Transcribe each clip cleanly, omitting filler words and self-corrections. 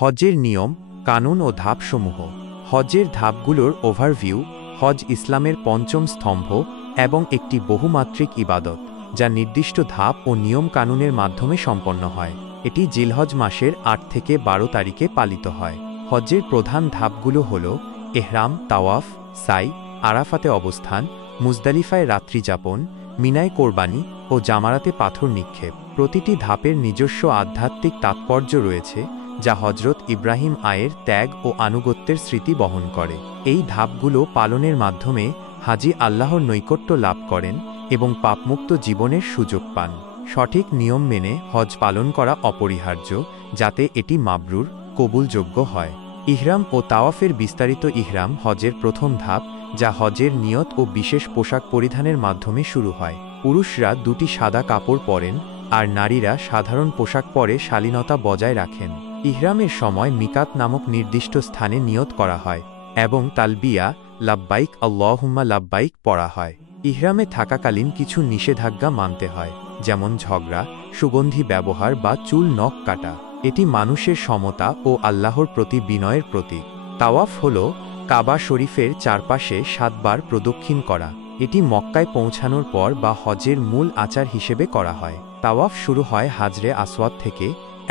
হজ্জের নিয়ম, কানুন ও ধাপসমূহ। হজ্জের ধাপগুলোর ওভারভিউ। হজ ইসলামের পঞ্চম স্তম্ভ এবং একটি বহুমাত্রিক ইবাদত, যা নির্দিষ্ট ধাপ ও নিয়ম কানুনের মাধ্যমে সম্পন্ন হয়। এটি জিলহজ মাসের ৮ থেকে ১২ তারিখে পালিত হয়। হজ্জের প্রধান ধাপগুলো হল এহরাম, তাওয়াফ, সাই, আরাফাতে অবস্থান, মুজদালিফায় রাত্রিযাপন, মিনায় কোরবানি ও জামারাতে পাথর নিক্ষেপ। প্রতিটি ধাপের নিজস্ব আধ্যাত্মিক তাৎপর্য রয়েছে, যা হজরত ইব্রাহিম আয়ের ত্যাগ ও আনুগত্যের স্মৃতি বহন করে। এই ধাপগুলো পালনের মাধ্যমে হাজি আল্লাহর নৈকট্য লাভ করেন এবং পাপমুক্ত জীবনের সুযোগ পান। সঠিক নিয়ম মেনে হজ পালন করা অপরিহার্য, যাতে এটি মাবরুর, কবুলযোগ্য হয়। ইহরাম ও তাওয়াফের বিস্তারিত। ইহরাম হজের প্রথম ধাপ, যা হজের নিয়ত ও বিশেষ পোশাক পরিধানের মাধ্যমে শুরু হয়। পুরুষরা দুটি সাদা কাপড় পরেন, আর নারীরা সাধারণ পোশাক পরে শালীনতা বজায় রাখেন। ইহরামের সময় মিকাত নামক নির্দিষ্ট স্থানে নিয়ত করা হয় এবং তালবিয়া, লাব্বাইক আল্লাহুম্মা লাব্বাইক পড়া হয়। ইহরামে থাকাকালীন কিছু নিষেধাজ্ঞা মানতে হয়, যেমন ঝগড়া, সুগন্ধি ব্যবহার বা চুল নখ কাটা। এটি মানুষের সমতা ও আল্লাহর প্রতি বিনয়ের প্রতীক। তাওয়াফ হল কাবা শরীফের চারপাশে ৭ বার প্রদক্ষিণ করা। এটি মক্কায় পৌঁছানোর পর বা হজের মূল আচার হিসেবে করা হয়। তাওয়াফ শুরু হয় হাজরে আসওয়াদ থেকে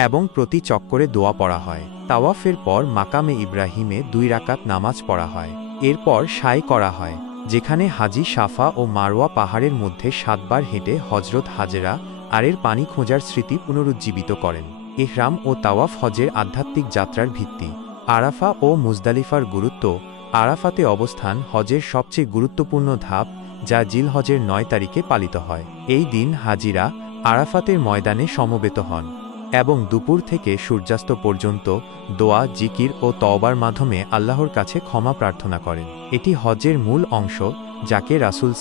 এবং প্রতি চক্করে দোয়া পড়া হয়। তাওয়াফের পর মাকামে ইব্রাহিমে ২ রাকাত নামাজ পড়া হয়। এরপর সাই করা হয়, যেখানে হাজি সাফা ও মারওয়া পাহাড়ের মধ্যে ৭ বার হেঁটে হজরত হাজেরা আরের পানি খোঁজার স্মৃতি পুনরুজ্জীবিত করেন। ইহরাম ও তাওয়াফ হজের আধ্যাত্মিক যাত্রার ভিত্তি। আরাফা ও মুজদালিফার গুরুত্ব। আরাফাতে অবস্থান হজের সবচেয়ে গুরুত্বপূর্ণ ধাপ, যা জিলহজের ৯ তারিখে পালিত হয়। এই দিন হাজিরা আরাফাতের ময়দানে সমবেত হন এবং দুপুর থেকে সূর্যাস্ত পর্যন্ত দোয়া, জিকির ও তওবার মাধ্যমে আল্লাহর কাছে ক্ষমা প্রার্থনা করেন। এটি হজ্জের মূল অংশ, যাকে রাসূল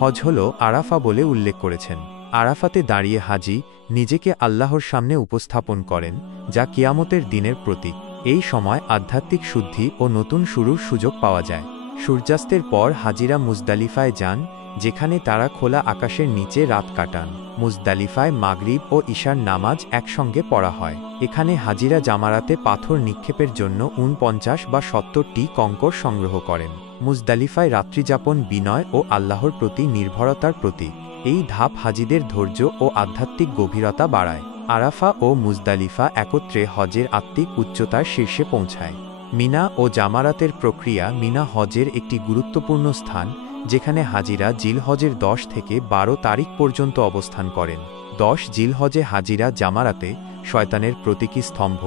হজ হল আরাফা বলে উল্লেখ করেছেন। আরাফাতে দাঁড়িয়ে হাজি নিজেকে আল্লাহর সামনে উপস্থাপন করেন, যা কিয়ামতের দিনের প্রতীক। এই সময় আধ্যাত্মিক শুদ্ধি ও নতুন শুরুর সুযোগ পাওয়া যায়। সূর্যাস্তের পর হাজিরা মুজদালিফায় যান, যেখানে তারা খোলা আকাশের নিচে রাত কাটান। মুজদালিফায় মাগরিব ও ঈশার নামাজ একসঙ্গে পড়া হয়। এখানে হাজিরা জামারাতে পাথর নিক্ষেপের জন্য ৪৯ বা ৭০টি কঙ্কর সংগ্রহ করেন। মুজদালিফায় রাত্রিযাপন বিনয় ও আল্লাহর প্রতি নির্ভরতার প্রতীক। এই ধাপ হাজিদের ধৈর্য ও আধ্যাত্মিক গভীরতা বাড়ায়। আরাফা ও মুজদালিফা একত্রে হজের আত্মিক উচ্চতার শীর্ষে পৌঁছায়। মিনা ও জামারাতের প্রক্রিয়া। মিনা হজের একটি গুরুত্বপূর্ণ স্থান, যেখানে হাজিরা জিলহজের ১০ থেকে ১২ তারিখ পর্যন্ত অবস্থান করেন। ১০ জিলহজে হাজিরা জামারাতে শয়তানের প্রতীকী স্তম্ভ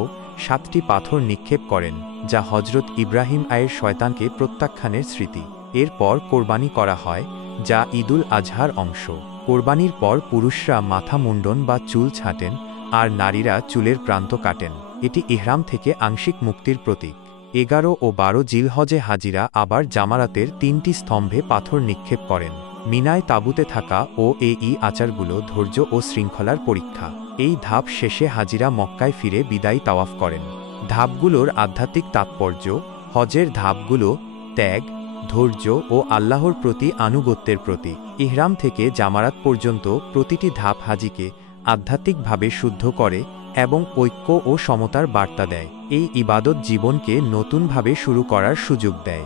৭টি পাথর নিক্ষেপ করেন, যা হজরত ইব্রাহিম আয়ের শয়তানকে প্রত্যাখ্যানের স্মৃতি। এরপর কোরবানি করা হয়, যা ঈদুল আজহার অংশ। কোরবানির পর পুরুষরা মাথা মুন্ডন বা চুল ছাঁটেন, আর নারীরা চুলের প্রান্ত কাটেন। এটি ইহরাম থেকে আংশিক মুক্তির প্রতীক। ১১ ও ১২ জিলহজে হাজিরা আবার জামারাতের ৩টি স্তম্ভে পাথর নিক্ষেপ করেন। মিনায় তাঁবুতে থাকা ও এই আচারগুলো ধৈর্য ও শৃঙ্খলার পরীক্ষা। এই ধাপ শেষে হাজিরা মক্কায় ফিরে বিদায়ী তাওয়াফ করেন। ধাপগুলোর আধ্যাত্মিক তাৎপর্য। হজের ধাপগুলো ত্যাগ, ধৈর্য ও আল্লাহর প্রতি আনুগত্যের প্রতীক। ইহরাম থেকে জামারাত পর্যন্ত প্রতিটি ধাপ হাজিকে আধ্যাত্মিকভাবে শুদ্ধ করে এবং ঐক্য ও সমতার বার্তা দেয়। এই ইবাদত জীবনকে নতুনভাবে শুরু করার সুযোগ দেয়।